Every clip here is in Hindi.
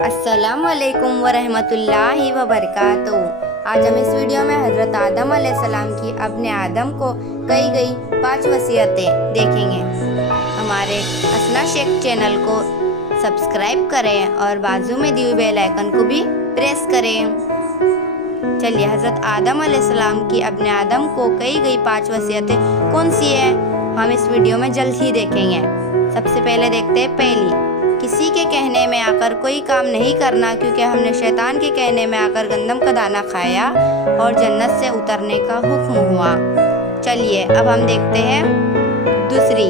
अस्सलाम वालेकुम वरहमतुल्लाहि वबरकातुहू। आज हम इस वीडियो में हज़रत आदम अलैहिस्सलाम की अपने आदम को कही गई 5 वसीयतें देखेंगे। हमारे असना शेख चैनल को सब्सक्राइब करें और बाजू में दी हुई बेल आइकन को भी प्रेस करें। चलिए, हज़रत आदम अलैहिस्सलाम की अपने आदम को कही गई 5 वसीयतें कौन सी है, हम इस वीडियो में जल्द ही देखेंगे। सबसे पहले देखते हैं पहली, किसी के कहने में आकर कोई काम नहीं करना, क्योंकि हमने शैतान के कहने में आकर गंदम का दाना खाया और जन्नत से उतरने का हुक्म हुआ। चलिए अब हम देखते हैं दूसरी,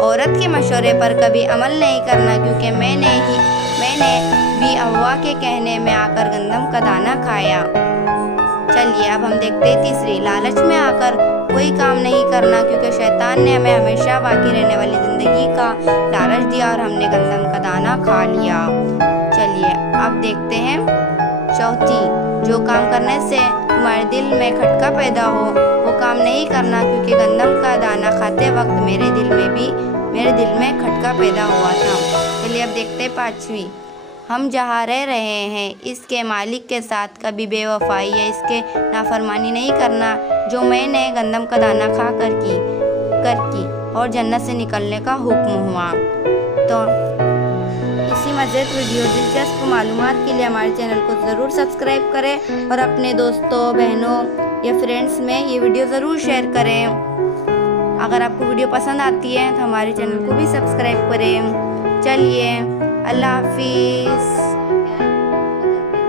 औरत के मशवरे पर कभी अमल नहीं करना, क्योंकि मैंने भी हव्वा के कहने में आकर गंदम का दाना खाया। चलिए अब हम देखते हैं तीसरी, लालच में आकर कोई काम नहीं करना, क्योंकि शैतान ने हमें हमेशा बाकी रहने वाली ज़िंदगी का लालच दिया और हमने गंदम का दाना खा लिया। चलिए अब देखते हैं चौथी, जो काम करने से तुम्हारे दिल में खटका पैदा हो वो काम नहीं करना, क्योंकि गंदम का दाना खाते वक्त मेरे दिल में खटका पैदा हुआ था। चलिए अब देखते हैं पाँचवीं, हम जहाँ रह रहे हैं इसके मालिक के साथ कभी बेवफाई या इसके नाफरमानी नहीं करना, जो मैंने गंदम का दाना खा कर की और जन्नत से निकलने का हुक्म हुआ। तो इसी मज़ेदार वीडियो दिलचस्प मालूमात के लिए हमारे चैनल को ज़रूर सब्सक्राइब करें और अपने दोस्तों, बहनों या फ्रेंड्स में ये वीडियो ज़रूर शेयर करें। अगर आपको वीडियो पसंद आती है तो हमारे चैनल को भी सब्सक्राइब करें। चलिए, अल्लाह हाफिज़।